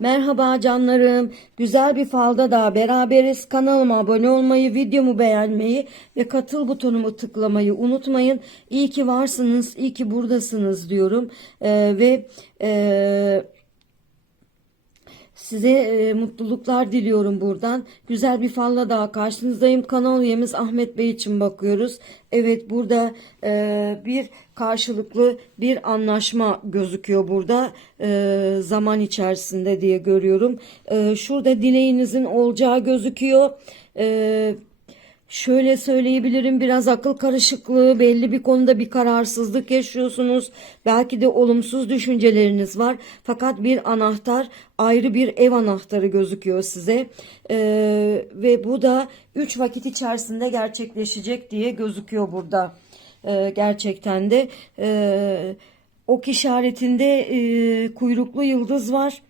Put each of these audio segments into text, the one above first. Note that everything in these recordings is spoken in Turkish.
Merhaba canlarım. Güzel bir falda daha beraberiz. Kanalıma abone olmayı, videomu beğenmeyi ve katıl butonumu tıklamayı unutmayın. İyi ki varsınız, iyi ki buradasınız diyorum. Ee, ve e, Size e, mutluluklar diliyorum buradan. Güzel bir falla daha karşınızdayım. Kanal üyemiz Ahmet Bey için bakıyoruz. Evet burada e, bir karşılıklı bir anlaşma gözüküyor burada e, zaman içerisinde diye görüyorum. E, şurada dileğinizin olacağı gözüküyor. E, Şöyle söyleyebilirim biraz akıl karışıklığı belli bir konuda bir kararsızlık yaşıyorsunuz. Belki de olumsuz düşünceleriniz var. Fakat bir anahtar ayrı bir ev anahtarı gözüküyor size. Ee, ve bu da 3 vakit içerisinde gerçekleşecek diye gözüküyor burada. Ee, gerçekten de e, ok işaretinde e, kuyruklu yıldız var.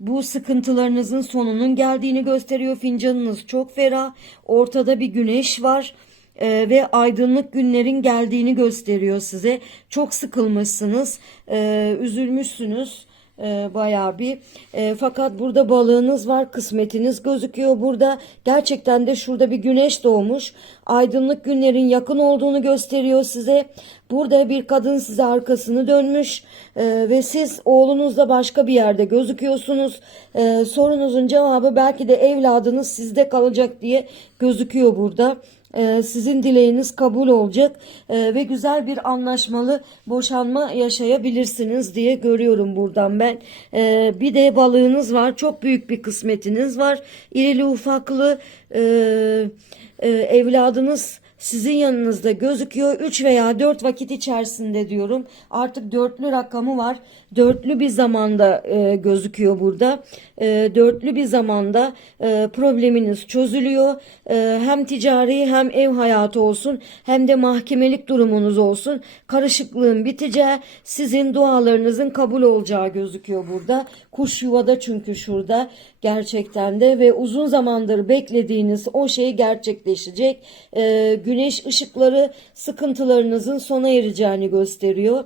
Bu sıkıntılarınızın sonunun geldiğini gösteriyor. Fincanınız çok ferah. Ortada bir güneş var. Ee, ve aydınlık günlerin geldiğini gösteriyor size. Çok sıkılmışsınız, ee, üzülmüşsünüz e, bayağı bir. E, fakat burada balığınız var, kısmetiniz gözüküyor burada. Gerçekten de şurada bir güneş doğmuş. Aydınlık günlerin yakın olduğunu gösteriyor size. Burada bir kadın size arkasını dönmüş e, ve siz oğlunuzla başka bir yerde gözüküyorsunuz. E, sorunuzun cevabı belki de evladınız sizde kalacak diye gözüküyor burada. Ee, sizin dileğiniz kabul olacak ee, ve güzel bir anlaşmalı boşanma yaşayabilirsiniz diye görüyorum buradan ben. Ee, bir de balığınız var, çok büyük bir kısmetiniz var. İrili ufaklı e, evladınız sizin yanınızda gözüküyor. 3 veya 4 vakit içerisinde diyorum. Artık dörtlü rakamı var. Dörtlü bir zamanda e, gözüküyor burada. E, dörtlü bir zamanda e, probleminiz çözülüyor. E, hem ticari hem ev hayatı olsun hem de mahkemelik durumunuz olsun. Karışıklığın biteceği, sizin dualarınızın kabul olacağı gözüküyor burada. Kuş yuvada çünkü şurada gerçekten de ve uzun zamandır beklediğiniz o şey gerçekleşecek. E, güneş ışıkları sıkıntılarınızın sona ereceğini gösteriyor.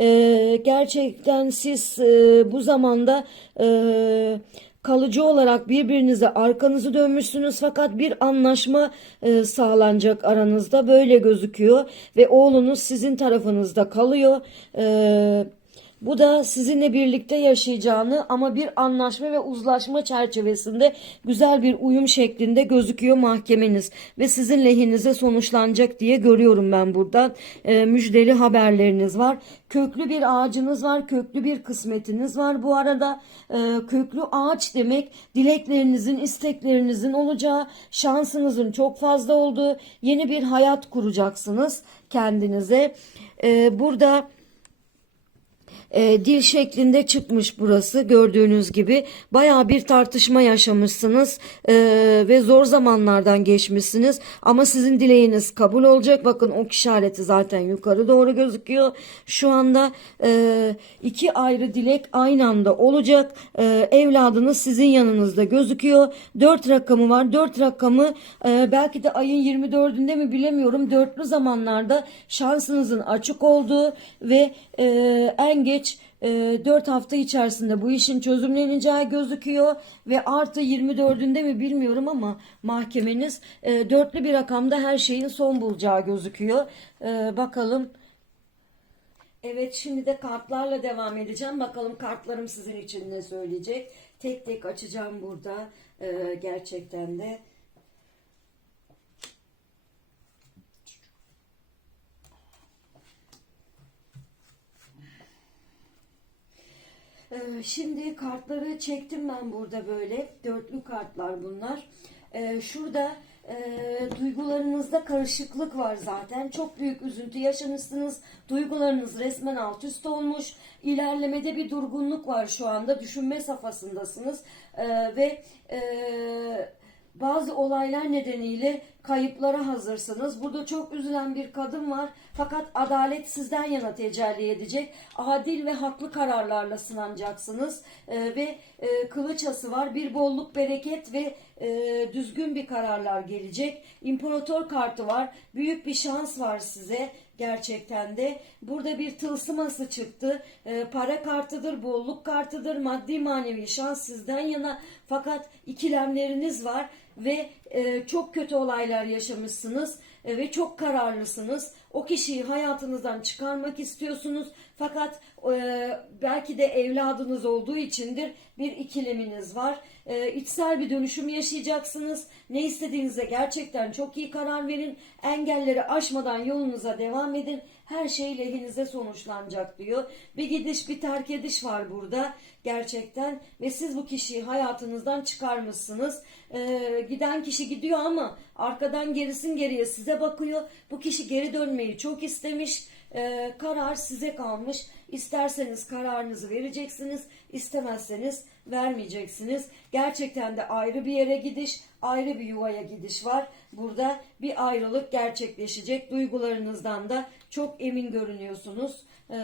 Ee, gerçekten siz e, bu zamanda e, kalıcı olarak birbirinize arkanızı dönmüşsünüz fakat bir anlaşma e, sağlanacak aranızda böyle gözüküyor ve oğlunuz sizin tarafınızda kalıyor. Ee, bu da sizinle birlikte yaşayacağını ama bir anlaşma ve uzlaşma çerçevesinde güzel bir uyum şeklinde gözüküyor mahkemeniz ve sizin lehinize sonuçlanacak diye görüyorum ben buradan. E, müjdeli haberleriniz var. Köklü bir ağacınız var, köklü bir kısmetiniz var. Bu arada e, köklü ağaç demek dileklerinizin, isteklerinizin olacağı, şansınızın çok fazla olduğu yeni bir hayat kuracaksınız kendinize. E, burada e, dil şeklinde çıkmış burası gördüğünüz gibi. Baya bir tartışma yaşamışsınız e, ve zor zamanlardan geçmişsiniz. Ama sizin dileğiniz kabul olacak. Bakın ok işareti zaten yukarı doğru gözüküyor. Şu anda e, iki ayrı dilek aynı anda olacak. E, evladınız sizin yanınızda gözüküyor. Dört rakamı var. Dört rakamı e, belki de ayın 24'ünde mi bilemiyorum. Dörtlü zamanlarda şansınızın açık olduğu ve e, en geç e, 4 hafta içerisinde bu işin çözümleneceği gözüküyor ve artı 24'ünde mi bilmiyorum ama mahkemeniz e, dörtlü bir rakamda her şeyin son bulacağı gözüküyor. E, bakalım. Evet şimdi de kartlarla devam edeceğim. Bakalım kartlarım sizin için ne söyleyecek. Tek tek açacağım burada e, gerçekten de. Ee, Şimdi kartları çektim ben burada böyle. Dörtlü kartlar bunlar. Ee, Şurada e, duygularınızda karışıklık var zaten. Çok büyük üzüntü yaşamışsınız. Duygularınız resmen alt üst olmuş. İlerlemede bir durgunluk var şu anda. Düşünme safhasındasınız. Ee, ve e, bazı olaylar nedeniyle kayıplara hazırsınız. Burada çok üzülen bir kadın var. Fakat adalet sizden yana tecelli edecek. Adil ve haklı kararlarla sınanacaksınız. Ee, ve e, kılıç ası var. Bir bolluk, bereket ve e, düzgün bir kararlar gelecek. İmparator kartı var. Büyük bir şans var size. gerçekten de. Burada bir tılsıması çıktı. Ee, para kartıdır, bolluk kartıdır, maddi manevi şans sizden yana. Fakat ikilemleriniz var ve e, çok kötü olaylar yaşamışsınız e, ve çok kararlısınız. O kişiyi hayatınızdan çıkarmak istiyorsunuz. Fakat e, belki de evladınız olduğu içindir bir ikileminiz var. E, içsel bir dönüşüm yaşayacaksınız. Ne istediğinize gerçekten çok iyi karar verin. Engelleri aşmadan yolunuza devam edin. Her şey lehinize sonuçlanacak diyor. Bir gidiş bir terk ediş var burada gerçekten ve siz bu kişiyi hayatınızdan çıkarmışsınız. E, giden kişi gidiyor ama arkadan gerisin geriye size bakıyor. Bu kişi geri dönmeyi çok istemiş. E, karar size kalmış. İsterseniz kararınızı vereceksiniz, istemezseniz vermeyeceksiniz. Gerçekten de ayrı bir yere gidiş, ayrı bir yuvaya gidiş var. Burada bir ayrılık gerçekleşecek. Duygularınızdan da çok emin görünüyorsunuz. Ee,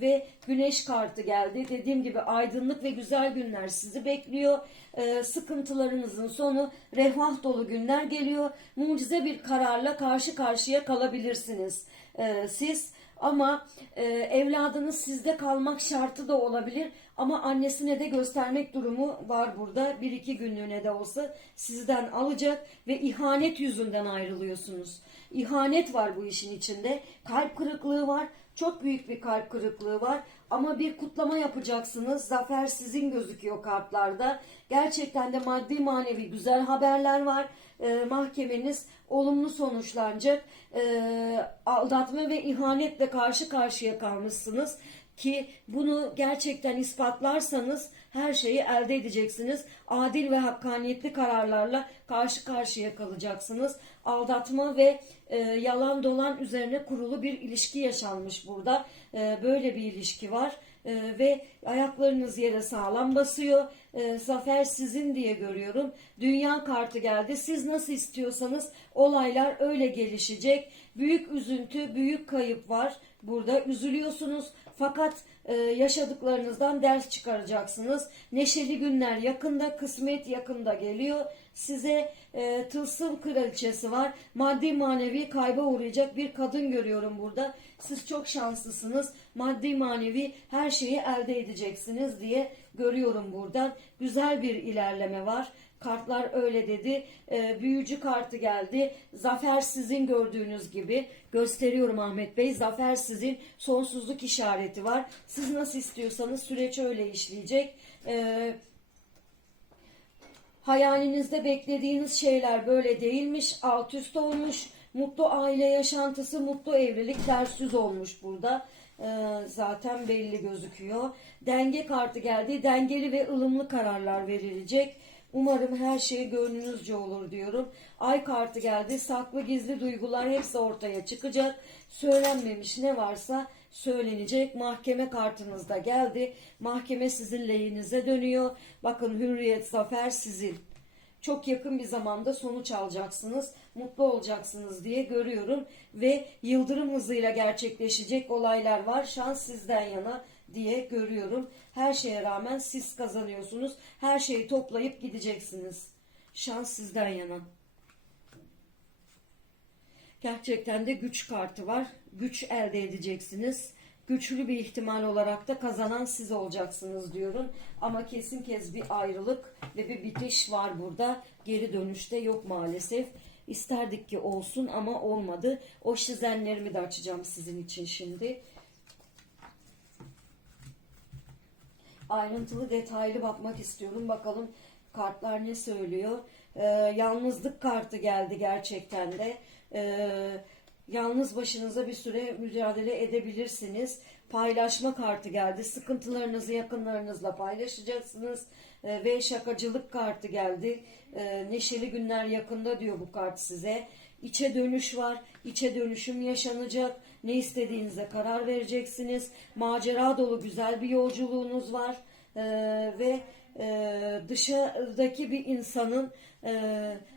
ve güneş kartı geldi. Dediğim gibi aydınlık ve güzel günler sizi bekliyor. Ee, sıkıntılarınızın sonu refah dolu günler geliyor. Mucize bir kararla karşı karşıya kalabilirsiniz. Ee, siz ama e, evladınız sizde kalmak şartı da olabilir. Ama annesine de göstermek durumu var burada. Bir iki günlüğüne de olsa sizden alacak ve ihanet yüzünden ayrılıyorsunuz. İhanet var bu işin içinde. Kalp kırıklığı var. Çok büyük bir kalp kırıklığı var. Ama bir kutlama yapacaksınız. Zafer sizin gözüküyor kartlarda. Gerçekten de maddi manevi güzel haberler var. Ee, mahkemeniz olumlu sonuçlanacak. Ee, aldatma ve ihanetle karşı karşıya kalmışsınız ki bunu gerçekten ispatlarsanız her şeyi elde edeceksiniz. Adil ve hakkaniyetli kararlarla karşı karşıya kalacaksınız. Aldatma ve e, yalan dolan üzerine kurulu bir ilişki yaşanmış burada. E, böyle bir ilişki var. E, ve ayaklarınız yere sağlam basıyor. E, zafer sizin diye görüyorum. Dünya kartı geldi. Siz nasıl istiyorsanız olaylar öyle gelişecek. Büyük üzüntü, büyük kayıp var. Burada üzülüyorsunuz. Fakat e, yaşadıklarınızdan ders çıkaracaksınız. Neşeli günler yakında, kısmet yakında geliyor. Size e, tılsım kraliçesi var. Maddi manevi kayba uğrayacak bir kadın görüyorum burada. Siz çok şanslısınız. Maddi manevi her şeyi elde edeceksiniz diye görüyorum buradan. Güzel bir ilerleme var. Kartlar öyle dedi. E, büyücü kartı geldi. Zafer sizin gördüğünüz gibi. Gösteriyorum Ahmet Bey. Zafer sizin. Sonsuzluk işareti var. Siz nasıl istiyorsanız süreç öyle işleyecek. E, hayalinizde beklediğiniz şeyler böyle değilmiş. Alt üst olmuş. Mutlu aile yaşantısı, mutlu evlilik ters yüz olmuş burada. Ee, zaten belli gözüküyor. Denge kartı geldi. Dengeli ve ılımlı kararlar verilecek. Umarım her şey gönlünüzce olur diyorum. Ay kartı geldi. Saklı gizli duygular hepsi ortaya çıkacak. Söylenmemiş ne varsa söylenecek. Mahkeme kartınız da geldi. Mahkeme sizin lehinize dönüyor. Bakın hürriyet, zafer sizin. Çok yakın bir zamanda sonuç alacaksınız. Mutlu olacaksınız diye görüyorum. Ve yıldırım hızıyla gerçekleşecek olaylar var. Şans sizden yana diye görüyorum. Her şeye rağmen siz kazanıyorsunuz. Her şeyi toplayıp gideceksiniz. Şans sizden yana. Gerçekten de güç kartı var. Güç elde edeceksiniz. Güçlü bir ihtimal olarak da kazanan siz olacaksınız diyorum. Ama kesin kez bir ayrılık ve bir bitiş var burada. Geri dönüşte yok maalesef. İsterdik ki olsun ama olmadı. O şizenlerimi de açacağım sizin için şimdi. Ayrıntılı detaylı bakmak istiyorum. Bakalım kartlar ne söylüyor. Ee, yalnızlık kartı geldi gerçekten de. Ee, yalnız başınıza bir süre mücadele edebilirsiniz. Paylaşma kartı geldi. Sıkıntılarınızı yakınlarınızla paylaşacaksınız. Ee, ve şakacılık kartı geldi. Ee, neşeli günler yakında diyor bu kart size. İçe dönüş var. İçe dönüşüm yaşanacak. Ne istediğinize karar vereceksiniz. Macera dolu güzel bir yolculuğunuz var. Ee, ve e, dışarıdaki bir insanın e,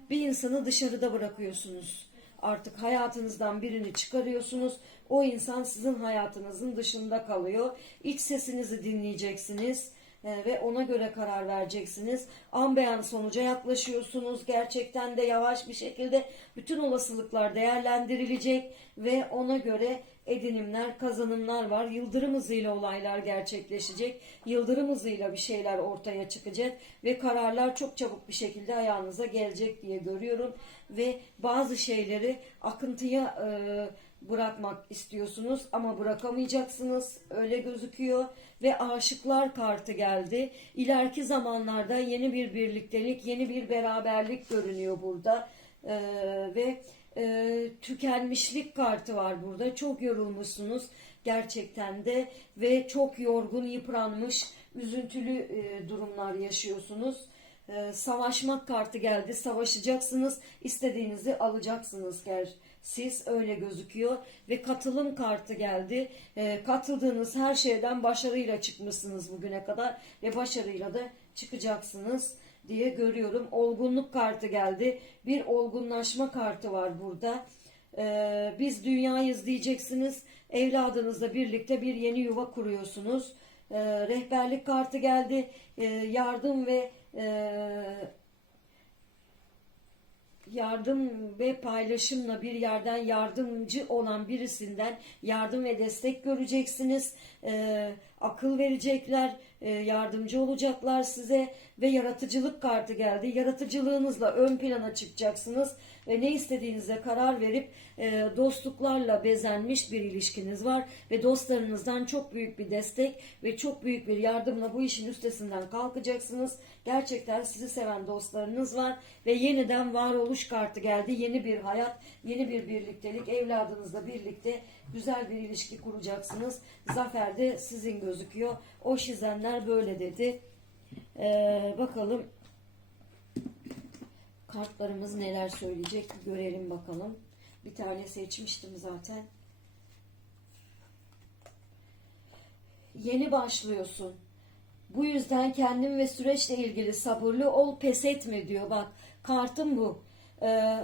bir insanı dışarıda bırakıyorsunuz. Artık hayatınızdan birini çıkarıyorsunuz. O insan sizin hayatınızın dışında kalıyor. İç sesinizi dinleyeceksiniz e, ve ona göre karar vereceksiniz. An beyan sonuca yaklaşıyorsunuz. Gerçekten de yavaş bir şekilde bütün olasılıklar değerlendirilecek ve ona göre edinimler, kazanımlar var. Yıldırım hızıyla olaylar gerçekleşecek. Yıldırım hızıyla bir şeyler ortaya çıkacak ve kararlar çok çabuk bir şekilde ayağınıza gelecek diye görüyorum ve bazı şeyleri akıntıya e, bırakmak istiyorsunuz ama bırakamayacaksınız. Öyle gözüküyor ve aşıklar kartı geldi. İleriki zamanlarda yeni bir birliktelik, yeni bir beraberlik görünüyor burada. Ee, ve e, tükenmişlik kartı var burada. Çok yorulmuşsunuz gerçekten de ve çok yorgun, yıpranmış, üzüntülü e, durumlar yaşıyorsunuz. Ee, savaşmak kartı geldi. Savaşacaksınız. istediğinizi alacaksınız ger. Siz öyle gözüküyor ve katılım kartı geldi. Ee, katıldığınız her şeyden başarıyla çıkmışsınız bugüne kadar ve başarıyla da çıkacaksınız diye görüyorum. Olgunluk kartı geldi. Bir olgunlaşma kartı var burada. Ee, biz dünyayız diyeceksiniz. Evladınızla birlikte bir yeni yuva kuruyorsunuz. Ee, rehberlik kartı geldi. Ee, yardım ve e, yardım ve paylaşımla bir yerden yardımcı olan birisinden yardım ve destek göreceksiniz. Ee, akıl verecekler, e, yardımcı olacaklar size ve yaratıcılık kartı geldi. Yaratıcılığınızla ön plana çıkacaksınız ve ne istediğinize karar verip e, dostluklarla bezenmiş bir ilişkiniz var ve dostlarınızdan çok büyük bir destek ve çok büyük bir yardımla bu işin üstesinden kalkacaksınız. Gerçekten sizi seven dostlarınız var ve yeniden varoluş kartı geldi. Yeni bir hayat, yeni bir birliktelik, evladınızla birlikte güzel bir ilişki kuracaksınız. Zafer de sizin gözüküyor. O şizenler böyle dedi. Ee, bakalım kartlarımız neler söyleyecek görelim bakalım. Bir tane seçmiştim zaten. Yeni başlıyorsun. Bu yüzden kendin ve süreçle ilgili sabırlı ol, pes etme diyor. Bak kartım bu. Ee,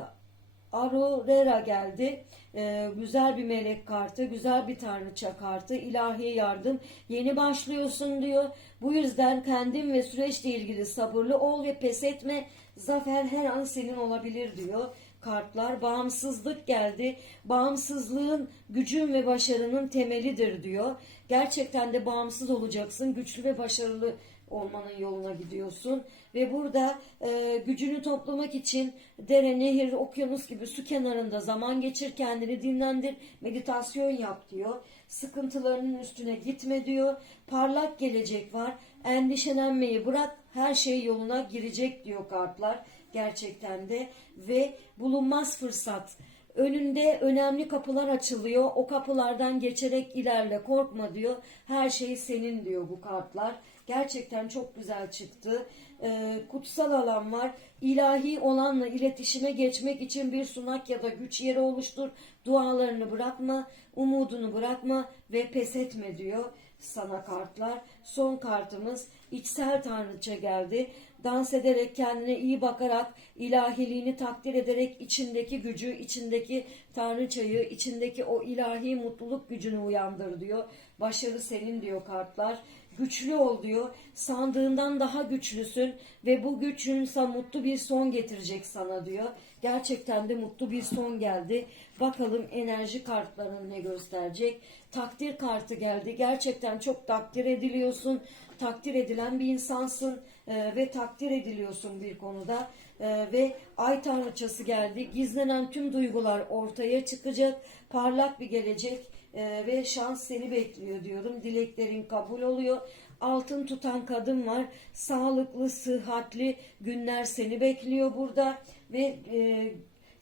Aurora geldi. Ee, güzel bir melek kartı, güzel bir tanrıça kartı, ilahi yardım. Yeni başlıyorsun diyor. Bu yüzden kendin ve süreçle ilgili sabırlı ol ve pes etme. Zafer her an senin olabilir diyor kartlar. Bağımsızlık geldi. Bağımsızlığın gücün ve başarının temelidir diyor. Gerçekten de bağımsız olacaksın. Güçlü ve başarılı olmanın yoluna gidiyorsun. Ve burada e, gücünü toplamak için dere, nehir, okyanus gibi su kenarında zaman geçir, kendini dinlendir, meditasyon yap diyor. Sıkıntılarının üstüne gitme diyor. Parlak gelecek var. Endişelenmeyi bırak, her şey yoluna girecek diyor kartlar. Gerçekten de ve bulunmaz fırsat. Önünde önemli kapılar açılıyor. O kapılardan geçerek ilerle korkma diyor. Her şey senin diyor bu kartlar. Gerçekten çok güzel çıktı. Ee, kutsal alan var. İlahi olanla iletişime geçmek için bir sunak ya da güç yeri oluştur. Dualarını bırakma, umudunu bırakma ve pes etme diyor sana kartlar. Son kartımız içsel tanrıça geldi. Dans ederek kendine iyi bakarak ilahiliğini takdir ederek içindeki gücü, içindeki tanrıçayı, içindeki o ilahi mutluluk gücünü uyandır diyor. Başarı senin diyor kartlar. Güçlü ol diyor. Sandığından daha güçlüsün ve bu sana mutlu bir son getirecek sana diyor. Gerçekten de mutlu bir son geldi. Bakalım enerji kartlarının ne gösterecek. Takdir kartı geldi. Gerçekten çok takdir ediliyorsun. Takdir edilen bir insansın e, ve takdir ediliyorsun bir konuda. E, ve ay tanrıçası geldi. Gizlenen tüm duygular ortaya çıkacak. Parlak bir gelecek e, ve şans seni bekliyor diyorum. Dileklerin kabul oluyor. Altın tutan kadın var. Sağlıklı, sıhhatli günler seni bekliyor burada ve e,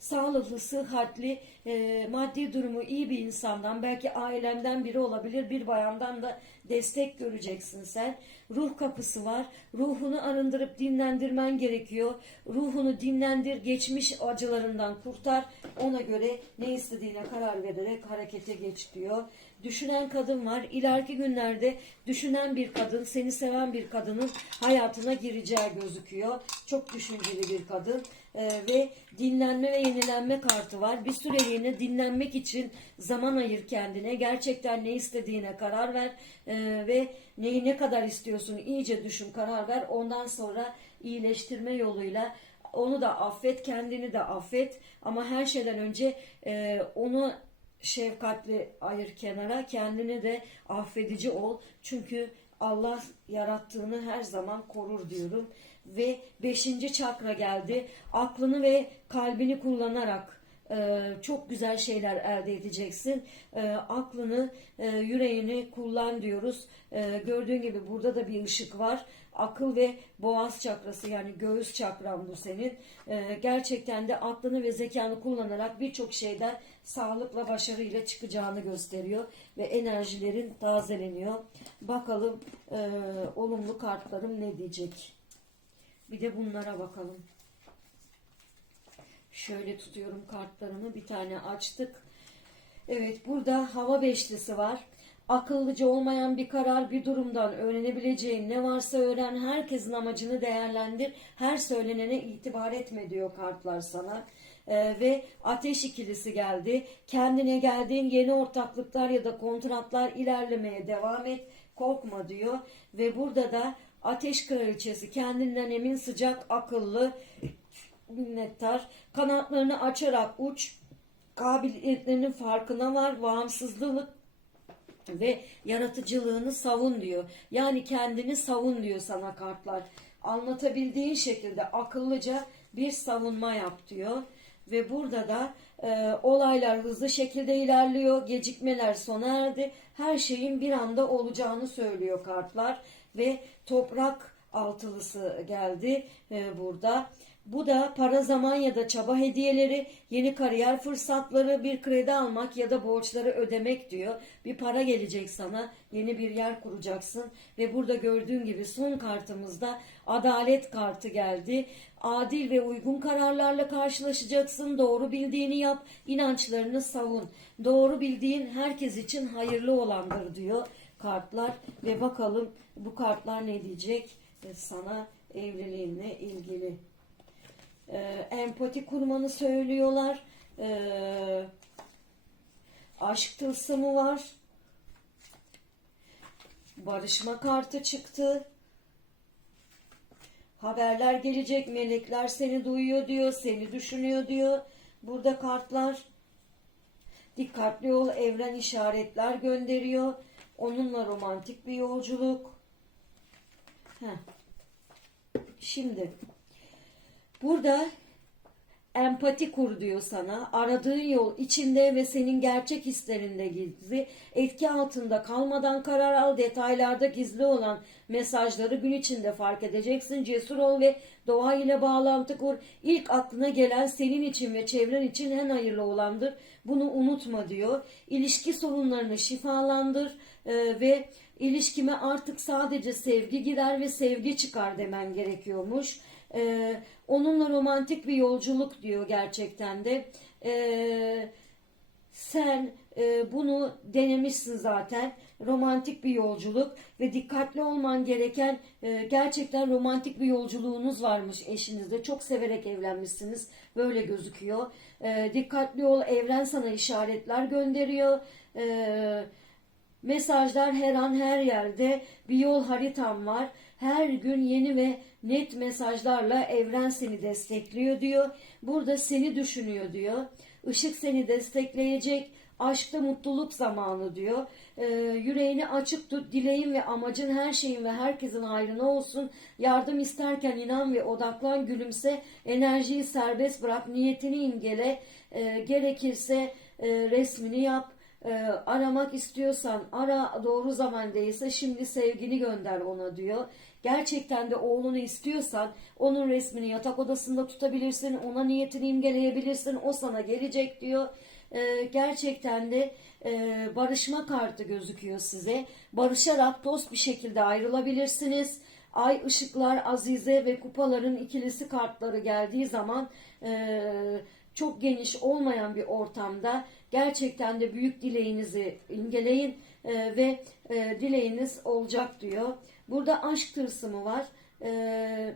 sağlıklı, sıhhatli, e, maddi durumu iyi bir insandan, belki ailenden biri olabilir, bir bayandan da destek göreceksin sen. Ruh kapısı var. Ruhunu arındırıp dinlendirmen gerekiyor. Ruhunu dinlendir, geçmiş acılarından kurtar. Ona göre ne istediğine karar vererek harekete geç diyor. Düşünen kadın var. İleriki günlerde düşünen bir kadın, seni seven bir kadının hayatına gireceği gözüküyor. Çok düşünceli bir kadın. Ee, ve dinlenme ve yenilenme kartı var. Bir süreliğine dinlenmek için zaman ayır kendine. Gerçekten ne istediğine karar ver Ee, ve neyi ne kadar istiyorsun iyice düşün karar ver. Ondan sonra iyileştirme yoluyla onu da affet, kendini de affet. Ama her şeyden önce e, onu şefkatli ayır kenara. Kendine de affedici ol. Çünkü Allah yarattığını her zaman korur diyorum. Ve beşinci çakra geldi. Aklını ve kalbini kullanarak e, çok güzel şeyler elde edeceksin. E, aklını, e, yüreğini kullan diyoruz. E, gördüğün gibi burada da bir ışık var. Akıl ve boğaz çakrası yani göğüs çakran bu senin. E, gerçekten de aklını ve zekanı kullanarak birçok şeyden sağlıkla başarıyla çıkacağını gösteriyor. Ve enerjilerin tazeleniyor. Bakalım e, olumlu kartlarım ne diyecek. Bir de bunlara bakalım. Şöyle tutuyorum kartlarımı. Bir tane açtık. Evet burada hava beşlisi var. Akıllıca olmayan bir karar bir durumdan öğrenebileceğin ne varsa öğren. Herkesin amacını değerlendir. Her söylenene itibar etme diyor kartlar sana. Ee, ve ateş ikilisi geldi. Kendine geldiğin yeni ortaklıklar ya da kontratlar ilerlemeye devam et. Korkma diyor. Ve burada da ateş kraliçesi kendinden emin sıcak akıllı minnettar. Kanatlarını açarak uç. Kabiliyetlerinin farkına var. Bağımsızlık ve yaratıcılığını savun diyor. Yani kendini savun diyor sana kartlar. Anlatabildiğin şekilde akıllıca bir savunma yap diyor. Ve burada da e, olaylar hızlı şekilde ilerliyor. Gecikmeler sona erdi. Her şeyin bir anda olacağını söylüyor kartlar. Ve toprak altılısı geldi e, burada. Bu da para zaman ya da çaba hediyeleri, yeni kariyer fırsatları, bir kredi almak ya da borçları ödemek diyor. Bir para gelecek sana, yeni bir yer kuracaksın ve burada gördüğün gibi son kartımızda adalet kartı geldi. Adil ve uygun kararlarla karşılaşacaksın. Doğru bildiğini yap, inançlarını savun. Doğru bildiğin herkes için hayırlı olandır diyor kartlar ve bakalım bu kartlar ne diyecek sana evliliğinle ilgili e, empati kurmanı söylüyorlar. E, aşk tılsımı var. Barışma kartı çıktı. Haberler gelecek. Melekler seni duyuyor diyor. Seni düşünüyor diyor. Burada kartlar. Dikkatli ol. Evren işaretler gönderiyor. Onunla romantik bir yolculuk. Heh. Şimdi Burada empati kur diyor sana. Aradığın yol içinde ve senin gerçek hislerinde gizli. Etki altında kalmadan karar al. Detaylarda gizli olan mesajları gün içinde fark edeceksin. Cesur ol ve doğa ile bağlantı kur. İlk aklına gelen senin için ve çevren için en hayırlı olandır. Bunu unutma diyor. İlişki sorunlarını şifalandır e, ve ilişkime artık sadece sevgi girer ve sevgi çıkar demen gerekiyormuş. Ee, onunla romantik bir yolculuk diyor gerçekten de. Ee, sen e, bunu denemişsin zaten. Romantik bir yolculuk ve dikkatli olman gereken e, gerçekten romantik bir yolculuğunuz varmış eşinizle. Çok severek evlenmişsiniz. Böyle gözüküyor. E, dikkatli ol. Evren sana işaretler gönderiyor. E, mesajlar her an her yerde. Bir yol haritam var. Her gün yeni ve net mesajlarla evren seni destekliyor diyor. Burada seni düşünüyor diyor. Işık seni destekleyecek. Aşkta mutluluk zamanı diyor. Ee, yüreğini açık tut. Dileğin ve amacın her şeyin ve herkesin hayrına olsun. Yardım isterken inan ve odaklan gülümse. Enerjiyi serbest bırak. Niyetini imgele. Ee, gerekirse e, resmini yap e, aramak istiyorsan ara doğru zaman değilse şimdi sevgini gönder ona diyor. Gerçekten de oğlunu istiyorsan onun resmini yatak odasında tutabilirsin, ona niyetini imgeleyebilirsin, o sana gelecek diyor. E, gerçekten de e, barışma kartı gözüküyor size. Barışarak dost bir şekilde ayrılabilirsiniz. Ay ışıklar, azize ve kupaların ikilisi kartları geldiği zaman e, çok geniş olmayan bir ortamda gerçekten de büyük dileğinizi imgeleyin e, ve e, dileğiniz olacak diyor. Burada aşk tılsımı var. E,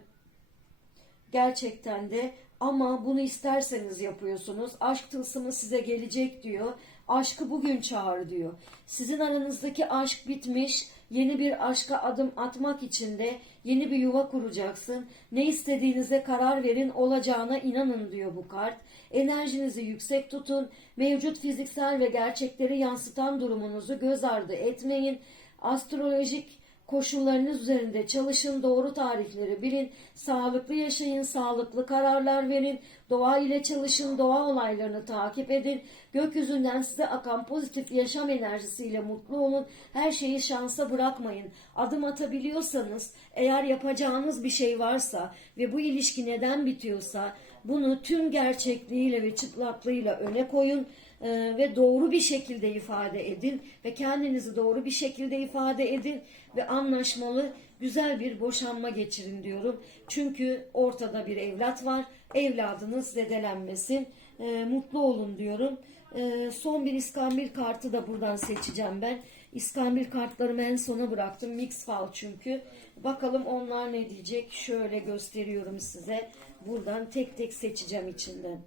gerçekten de ama bunu isterseniz yapıyorsunuz. Aşk tılsımı size gelecek diyor. Aşkı bugün çağır diyor. Sizin aranızdaki aşk bitmiş. Yeni bir aşka adım atmak için de Yeni bir yuva kuracaksın. Ne istediğinize karar verin, olacağına inanın diyor bu kart. Enerjinizi yüksek tutun. Mevcut fiziksel ve gerçekleri yansıtan durumunuzu göz ardı etmeyin. Astrolojik koşullarınız üzerinde çalışın, doğru tarihleri bilin, sağlıklı yaşayın, sağlıklı kararlar verin, doğa ile çalışın, doğa olaylarını takip edin, gökyüzünden size akan pozitif yaşam enerjisiyle mutlu olun, her şeyi şansa bırakmayın. Adım atabiliyorsanız, eğer yapacağınız bir şey varsa ve bu ilişki neden bitiyorsa, bunu tüm gerçekliğiyle ve çıplaklığıyla öne koyun e, ve doğru bir şekilde ifade edin ve kendinizi doğru bir şekilde ifade edin ve anlaşmalı güzel bir boşanma geçirin diyorum. Çünkü ortada bir evlat var. Evladınız zedelenmesin. E, mutlu olun diyorum. E, son bir iskambil kartı da buradan seçeceğim ben. İskambil kartlarımı en sona bıraktım. Mix fal çünkü. Bakalım onlar ne diyecek. Şöyle gösteriyorum size. Buradan tek tek seçeceğim içinden.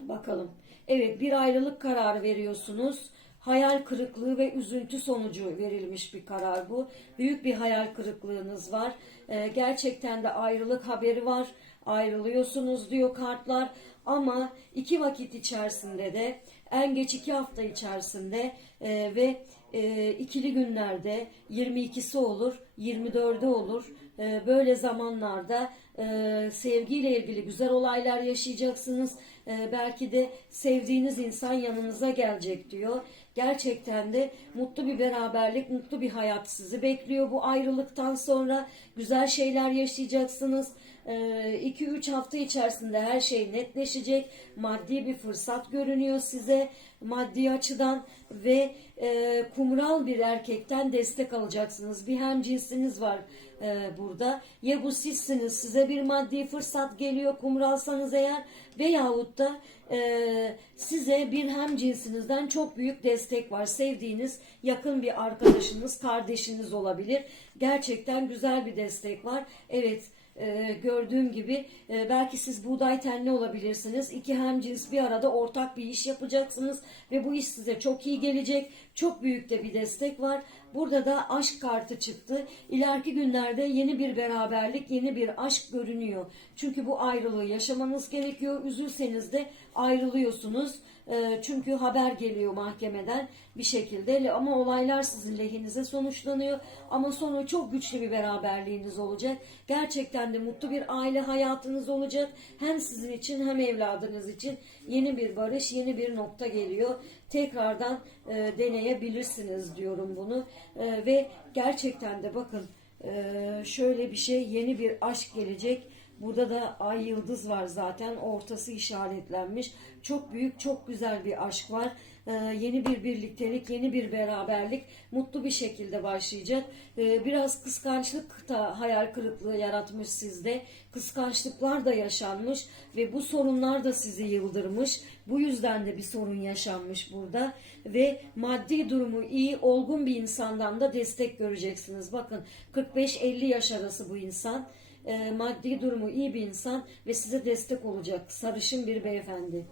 Bakalım. Evet bir ayrılık kararı veriyorsunuz. Hayal kırıklığı ve üzüntü sonucu verilmiş bir karar bu. Büyük bir hayal kırıklığınız var. Ee, gerçekten de ayrılık haberi var. Ayrılıyorsunuz diyor kartlar. Ama iki vakit içerisinde de en geç iki hafta içerisinde e, ve e, ikili günlerde 22'si olur, 24'ü olur. E, böyle zamanlarda e, sevgiyle ilgili güzel olaylar yaşayacaksınız. E, belki de sevdiğiniz insan yanınıza gelecek diyor. Gerçekten de mutlu bir beraberlik, mutlu bir hayat sizi bekliyor bu ayrılıktan sonra. Güzel şeyler yaşayacaksınız. 2-3 hafta içerisinde her şey netleşecek. Maddi bir fırsat görünüyor size maddi açıdan ve e, kumral bir erkekten destek alacaksınız. Bir hem cinsiniz var e, burada. Ya bu sizsiniz size bir maddi fırsat geliyor kumralsanız eğer veyahut da e, size bir hem cinsinizden çok büyük destek var. Sevdiğiniz yakın bir arkadaşınız, kardeşiniz olabilir. Gerçekten güzel bir destek var. Evet e, gördüğüm gibi e, belki siz buğday tenli olabilirsiniz. İki hem cins bir arada ortak bir iş yapacaksınız ve bu iş size çok iyi gelecek. Çok büyük de bir destek var. Burada da aşk kartı çıktı. İleriki günlerde yeni bir beraberlik, yeni bir aşk görünüyor. Çünkü bu ayrılığı yaşamanız gerekiyor. Üzülseniz de ayrılıyorsunuz. E, çünkü haber geliyor mahkemeden bir şekilde ama olaylar sizin lehinize sonuçlanıyor. Ama sonra çok güçlü bir beraberliğiniz olacak. Gerçekten de mutlu bir aile hayatınız olacak. Hem sizin için hem evladınız için yeni bir barış, yeni bir nokta geliyor. Tekrardan e, deneyebilirsiniz diyorum bunu. E, ve gerçekten de bakın e, şöyle bir şey yeni bir aşk gelecek Burada da ay yıldız var zaten. Ortası işaretlenmiş. Çok büyük, çok güzel bir aşk var. Ee, yeni bir birliktelik, yeni bir beraberlik mutlu bir şekilde başlayacak. Ee, biraz kıskançlık da hayal kırıklığı yaratmış sizde. Kıskançlıklar da yaşanmış ve bu sorunlar da sizi yıldırmış. Bu yüzden de bir sorun yaşanmış burada ve maddi durumu iyi, olgun bir insandan da destek göreceksiniz. Bakın 45-50 yaş arası bu insan e, maddi durumu iyi bir insan ve size destek olacak sarışın bir beyefendi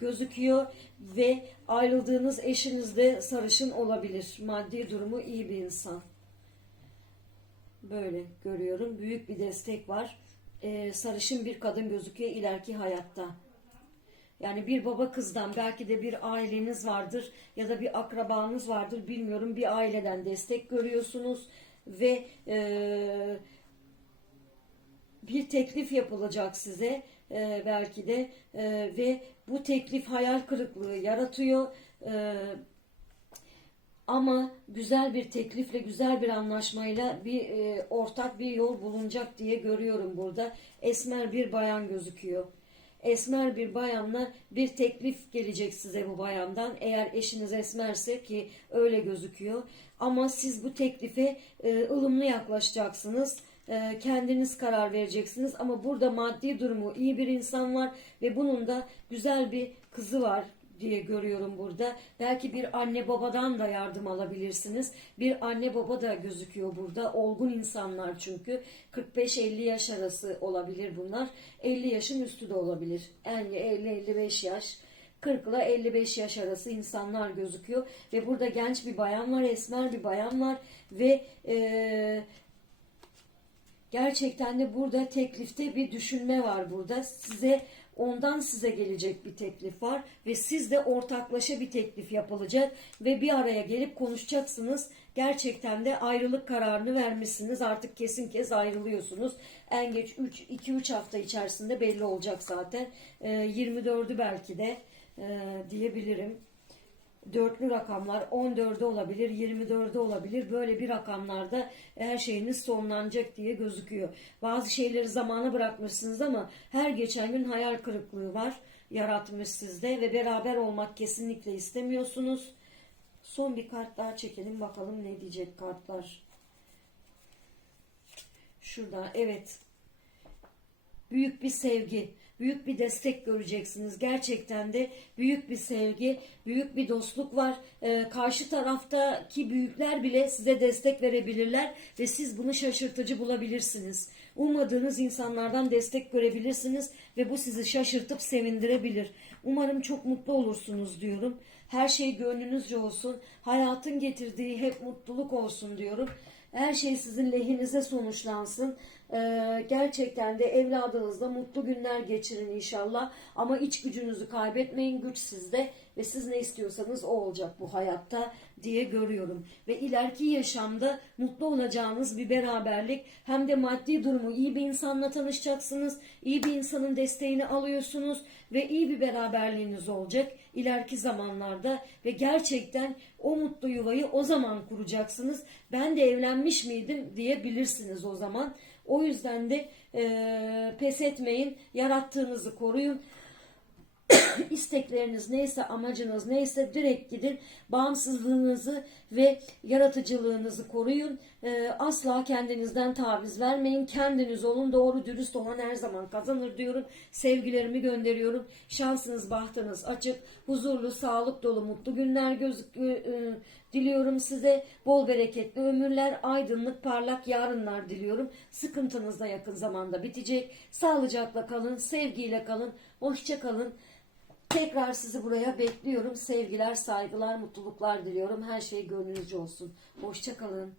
gözüküyor ve ayrıldığınız eşiniz de sarışın olabilir. Maddi durumu iyi bir insan. Böyle görüyorum. Büyük bir destek var. Ee, sarışın bir kadın gözüküyor ileriki hayatta. Yani bir baba kızdan belki de bir aileniz vardır ya da bir akrabanız vardır bilmiyorum bir aileden destek görüyorsunuz ve e, bir teklif yapılacak size e, belki de e, ve bu teklif hayal kırıklığı yaratıyor. E, ama güzel bir teklifle, güzel bir anlaşmayla bir e, ortak bir yol bulunacak diye görüyorum burada. Esmer bir bayan gözüküyor. Esmer bir bayanla bir teklif gelecek size bu bayandan. Eğer eşiniz esmerse ki öyle gözüküyor. Ama siz bu teklife e, ılımlı yaklaşacaksınız e, kendiniz karar vereceksiniz. Ama burada maddi durumu iyi bir insan var ve bunun da güzel bir kızı var diye görüyorum burada. Belki bir anne babadan da yardım alabilirsiniz. Bir anne baba da gözüküyor burada. Olgun insanlar çünkü. 45-50 yaş arası olabilir bunlar. 50 yaşın üstü de olabilir. Yani 50-55 yaş. 40 ile 55 yaş arası insanlar gözüküyor. Ve burada genç bir bayan var, esmer bir bayan var. Ve e, Gerçekten de burada teklifte bir düşünme var burada. Size ondan size gelecek bir teklif var ve siz de ortaklaşa bir teklif yapılacak ve bir araya gelip konuşacaksınız. Gerçekten de ayrılık kararını vermişsiniz. Artık kesin kez ayrılıyorsunuz. En geç 3 2 3 hafta içerisinde belli olacak zaten. Ee, 24'ü belki de e, diyebilirim dörtlü rakamlar 14'de olabilir, 24'de olabilir. Böyle bir rakamlarda her şeyiniz sonlanacak diye gözüküyor. Bazı şeyleri zamana bırakmışsınız ama her geçen gün hayal kırıklığı var yaratmış sizde ve beraber olmak kesinlikle istemiyorsunuz. Son bir kart daha çekelim bakalım ne diyecek kartlar. Şurada evet büyük bir sevgi, büyük bir destek göreceksiniz. Gerçekten de büyük bir sevgi, büyük bir dostluk var. Ee, karşı taraftaki büyükler bile size destek verebilirler ve siz bunu şaşırtıcı bulabilirsiniz. Ummadığınız insanlardan destek görebilirsiniz ve bu sizi şaşırtıp sevindirebilir. Umarım çok mutlu olursunuz diyorum. Her şey gönlünüzce olsun. Hayatın getirdiği hep mutluluk olsun diyorum. Her şey sizin lehinize sonuçlansın. Ee, gerçekten de evladınızla mutlu günler geçirin inşallah. Ama iç gücünüzü kaybetmeyin. Güç sizde ve siz ne istiyorsanız o olacak bu hayatta diye görüyorum. Ve ileriki yaşamda mutlu olacağınız bir beraberlik hem de maddi durumu iyi bir insanla tanışacaksınız. iyi bir insanın desteğini alıyorsunuz ve iyi bir beraberliğiniz olacak ileriki zamanlarda ve gerçekten o mutlu yuvayı o zaman kuracaksınız. Ben de evlenmiş miydim diyebilirsiniz o zaman. O yüzden de e, pes etmeyin, yarattığınızı koruyun. istekleriniz neyse, amacınız neyse direkt gidin. Bağımsızlığınızı ve yaratıcılığınızı koruyun. Ee, asla kendinizden taviz vermeyin. Kendiniz olun. Doğru dürüst olan her zaman kazanır diyorum. Sevgilerimi gönderiyorum. Şansınız, bahtınız açık. Huzurlu, sağlık dolu, mutlu günler gözük e, diliyorum size. Bol bereketli ömürler, aydınlık, parlak yarınlar diliyorum. Sıkıntınız da yakın zamanda bitecek. Sağlıcakla kalın, sevgiyle kalın. Hoşça kalın. Tekrar sizi buraya bekliyorum. Sevgiler, saygılar, mutluluklar diliyorum. Her şey gönlünüzce olsun. Hoşça kalın.